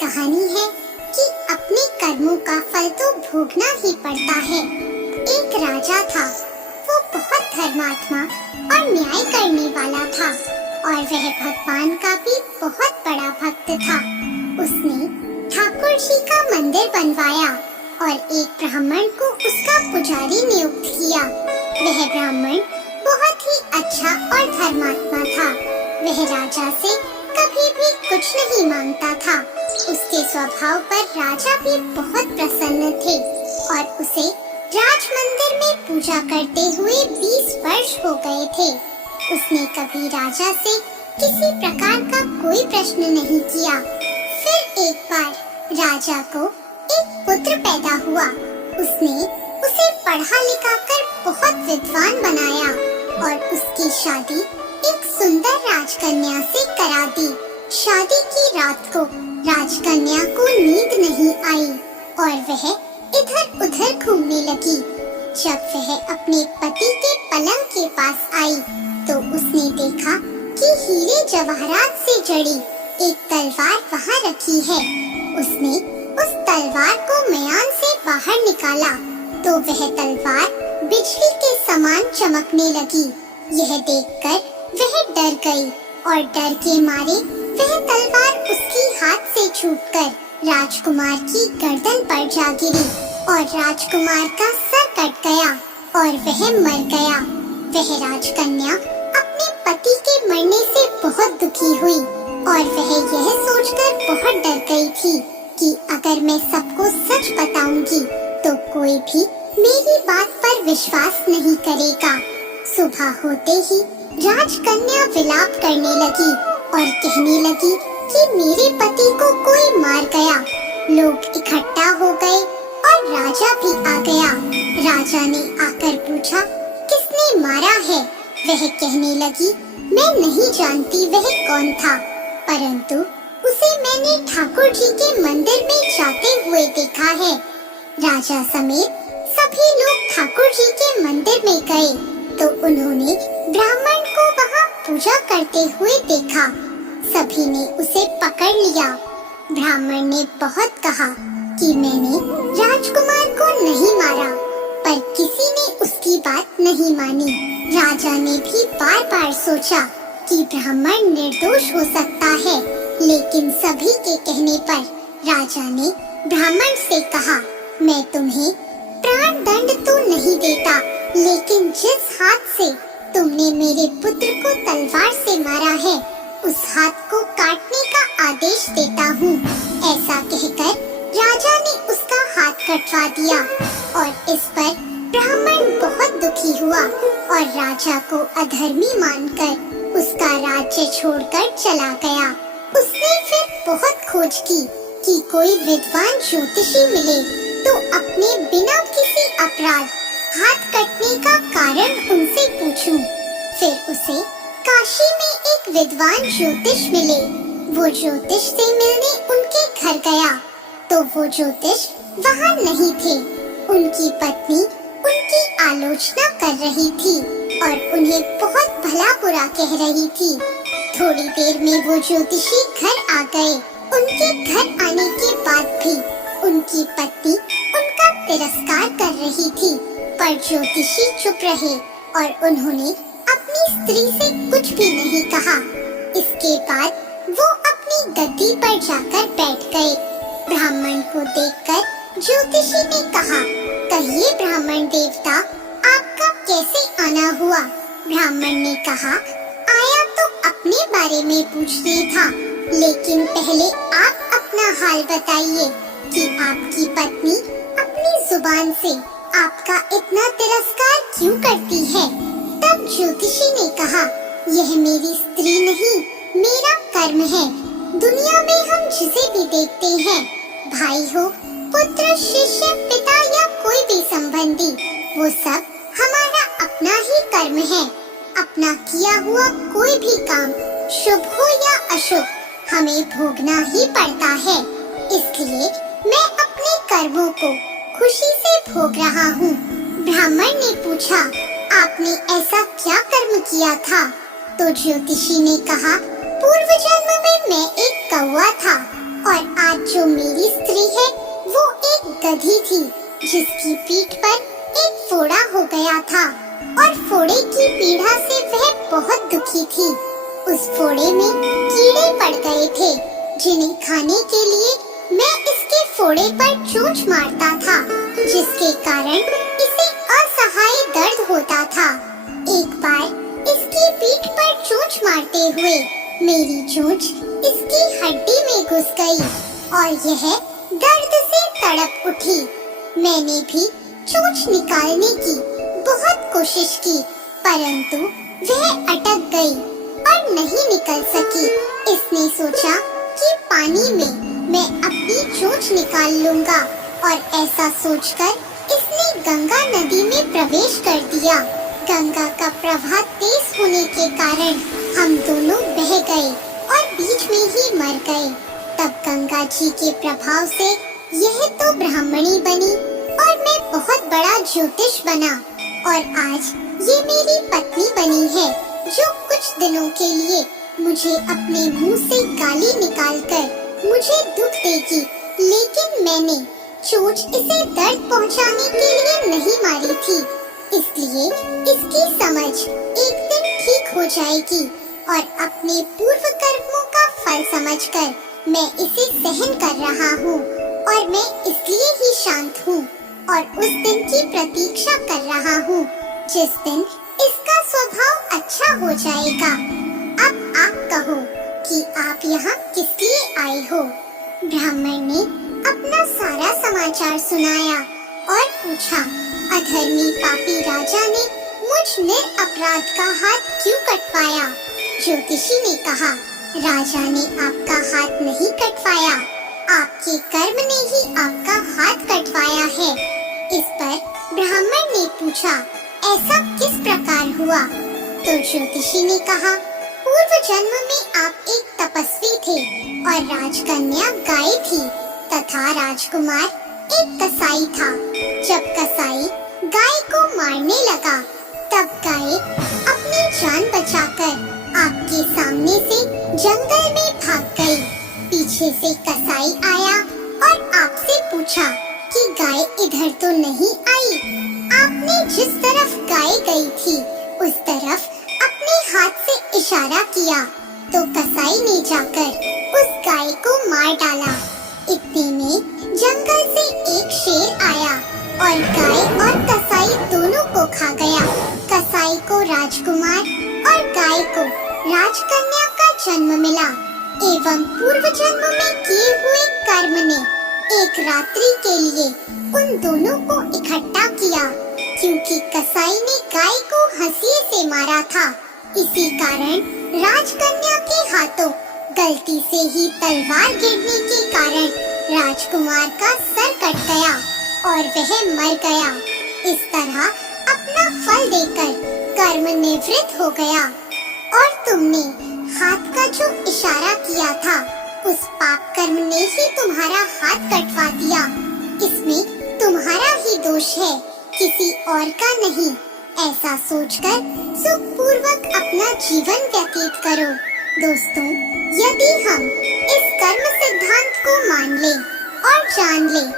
कहानी है कि अपने कर्मों का फल तो भोगना ही पड़ता है। एक राजा था, वो बहुत धर्मात्मा और न्याय करने वाला था और वह भगवान का भी बहुत बड़ा भक्त था। उसने ठाकुर जी का मंदिर बनवाया और एक ब्राह्मण को उसका पुजारी नियुक्त किया। वह ब्राह्मण बहुत ही अच्छा और धर्मात्मा था। वह राजा से कभी भी कुछ नहीं मांगता था। उसके स्वभाव पर राजा भी बहुत प्रसन्न थे और उसे राज मंदिर में पूजा करते हुए 20 वर्ष हो गए थे। उसने कभी राजा से किसी प्रकार का कोई प्रश्न नहीं किया। फिर एक बार राजा को एक पुत्र पैदा हुआ। उसने उसे पढ़ा लिखा कर बहुत विद्वान बनाया और उसकी शादी एक सुंदर राजकन्या से करा दी। शादी की रात को राजकन्या को नींद नहीं आई और वह इधर उधर घूमने लगी। जब वह अपने पति के पलंग के पास आई तो उसने देखा कि हीरे जवाहरात से जड़ी एक तलवार वहाँ रखी है। उसने उस तलवार को मयान से बाहर निकाला तो वह तलवार बिजली के समान चमकने लगी। यह देखकर वह डर गई और डर के मारे वह तलवार उसकी हाथ से छूटकर राजकुमार की गर्दन पर जा गिरी और राजकुमार का सर कट गया और वह मर गया। वह राजकन्या अपने पति के मरने से बहुत दुखी हुई और वह यह सोचकर बहुत डर गई थी कि अगर मैं सबको सच बताऊंगी तो कोई भी मेरी बात पर विश्वास नहीं करेगा। सुबह होते ही राजकन्या विलाप करने लगी और कहने लगी कि मेरे पति को कोई मार गया। लोग इकट्ठा हो गए और राजा भी आ गया। राजा ने आकर पूछा किसने मारा है। वह कहने लगी मैं नहीं जानती वह कौन था, परंतु उसे मैंने ठाकुर जी के मंदिर में जाते हुए देखा है। राजा समेत सभी लोग ठाकुर जी के मंदिर में गए तो उन्होंने ब्राह्मण को वहाँ पूजा करते हुए देखा। सभी ने उसे पकड़ लिया। ब्राह्मण ने बहुत कहा कि मैंने राजकुमार को नहीं मारा, पर किसी ने उसकी बात नहीं मानी। राजा ने भी बार बार सोचा कि ब्राह्मण निर्दोष हो सकता है, लेकिन सभी के कहने पर राजा ने ब्राह्मण से कहा मैं तुम्हें प्राण दंड तो नहीं देता, लेकिन जिस हाथ से तुमने मेरे पुत्र को तलवार से मारा है उस हाथ को काटने का आदेश देता हूँ। ऐसा कहकर राजा ने उसका हाथ कटवा दिया और इस पर ब्राह्मण बहुत दुखी हुआ और राजा को अधर्मी मानकर उसका राज्य छोड़कर चला गया। उसने फिर बहुत खोज की कि कोई विद्वान ज्योतिषी मिले तो अपने बिना किसी अपराध हाथ कटने का कारण उनसे पूछूं। फिर उसे काशी में एक विद्वान ज्योतिष मिले। वो ज्योतिष से मिलने उनके घर गया तो वो ज्योतिष वहाँ नहीं थे। उनकी पत्नी उनकी आलोचना कर रही थी और उन्हें बहुत भला बुरा कह रही थी। थोड़ी देर में वो ज्योतिषी घर आ गए। उनके घर आने के बाद भी उनकी पत्नी उनका तिरस्कार कर रही थी, पर ज्योतिषी चुप रहे और उन्होंने अपनी स्त्री से कुछ भी नहीं कहा। इसके बाद वो अपनी गद्दी पर जाकर बैठ गए। ब्राह्मण को देखकर ज्योतिषी ने कहा कहिए ब्राह्मण देवता आपका कैसे आना हुआ। ब्राह्मण ने कहा आया तो अपने बारे में पूछने था, लेकिन पहले आप अपना हाल बताइए कि आपकी पत्नी अपनी जुबान से आपका इतना तिरस्कार क्यों करती है। तब ज्योतिषी ने कहा यह मेरी स्त्री नहीं, मेरा कर्म है। दुनिया में हम जिसे भी देखते हैं, भाई हो, पुत्र, शिष्य, पिता या कोई भी संबंधी, वो सब हमारा अपना ही कर्म है। अपना किया हुआ कोई भी काम शुभ हो या अशुभ हमें भोगना ही पड़ता है। इसलिए मैं अपने कर्मों को खुशी से भोग रहा हूँ। ब्राह्मण ने पूछा आपने ऐसा क्या कर्म किया था। तो ज्योतिषी ने कहा पूर्व जन्म में मैं एक कौवा था और आज जो मेरी स्त्री है वो एक गधी थी जिसकी पीठ पर एक फोड़ा हो गया था और फोड़े की पीड़ा से वह बहुत दुखी थी। उस फोड़े में कीड़े पड़ गए थे जिन्हें खाने के लिए मैं इसके फोड़े पर चोंच मारता था, जिसके कारण इसे असहाय दर्द होता था। एक बार इसकी पीठ पर चोंच मारते हुए मेरी चोंच इसकी हड्डी में घुस गई और यह दर्द से तड़प उठी। मैंने भी चोंच निकालने की बहुत कोशिश की, परंतु वह अटक गई और नहीं निकल सकी। इसने सोचा कि पानी में मैं अपनी चोंच निकाल लूंगा और ऐसा सोचकर इसने गंगा नदी में प्रवेश कर दिया। गंगा का प्रवाह तेज होने के कारण हम दोनों बह गए और बीच में ही मर गए। तब गंगा जी के प्रभाव से यह तो ब्राह्मणी बनी और मैं बहुत बड़ा ज्योतिष बना और आज ये मेरी पत्नी बनी है जो कुछ दिनों के लिए मुझे अपने मुंह से गाली निकालकर मुझे दुख देगी। लेकिन मैंने चोंच इसे दर्द पहुंचाने के लिए नहीं मारी थी, इसलिए इसकी समझ एक दिन ठीक हो जाएगी और अपने पूर्व कर्मों का फल समझकर मैं इसे सहन कर रहा हूँ और मैं इसलिए ही शांत हूँ और उस दिन की प्रतीक्षा कर रहा हूँ जिस दिन इसका स्वभाव अच्छा हो जाएगा। अब आप कहो कि आप यहाँ किस लिए आए हो? ब्राह्मण ने अपना सारा समाचार सुनाया और पूछा, अधर्मी पापी राजा ने मुझ निरपराध का हाथ क्यों कटवाया? ज्योतिषी ने कहा, राजा ने आपका हाथ नहीं कटवाया, आपके कर्म ने ही आपका हाथ कटवाया है। इस पर ब्राह्मण ने पूछा, ऐसा किस प्रकार हुआ? तो ज्योतिषी ने कहा, पूर्व जन्म में आप एक तपस्वी थे और राजकन्या गाय थी तथा राजकुमार एक कसाई था। जब कसाई गाय को मारने लगा तब गाय अपनी जान बचाकर आपके सामने से जंगल में भाग गई। पीछे से कसाई आया और आपसे पूछा कि गाय इधर तो नहीं आई। आपने जिस तरफ गाय गई थी उस तरफ अपने हाथ से इशारा किया तो कसाई ने जाकर उस गाय को मार डाला। इतने में जंगल से एक शेर आया और गाय और कसाई दोनों को खा गया। कसाई को राजकुमार और गाय को राजकन्या का जन्म मिला एवं पूर्व जन्म में किए हुए कर्म ने एक रात्रि के लिए उन दोनों को इकट्ठा किया। क्योंकि कसाई ने गाय को हंसिए से मारा था, इसी कारण राजकन्या के हाथों गलती से ही तलवार गिरने के कारण राजकुमार का सर कट गया और वह मर गया। इस तरह अपना फल देकर कर्म निवृत्त हो गया। और तुमने हाथ का जो इशारा किया था उस पाप कर्म ने ही तुम्हारा हाथ कटवा दिया। इसमें तुम्हारा ही दोष है, किसी और का नहीं। ऐसा सोचकर सुखपूर्वक अपना जीवन व्यतीत करो। दोस्तों, यदि हम इस कर्म सिद्धांत को मान लें और जान लें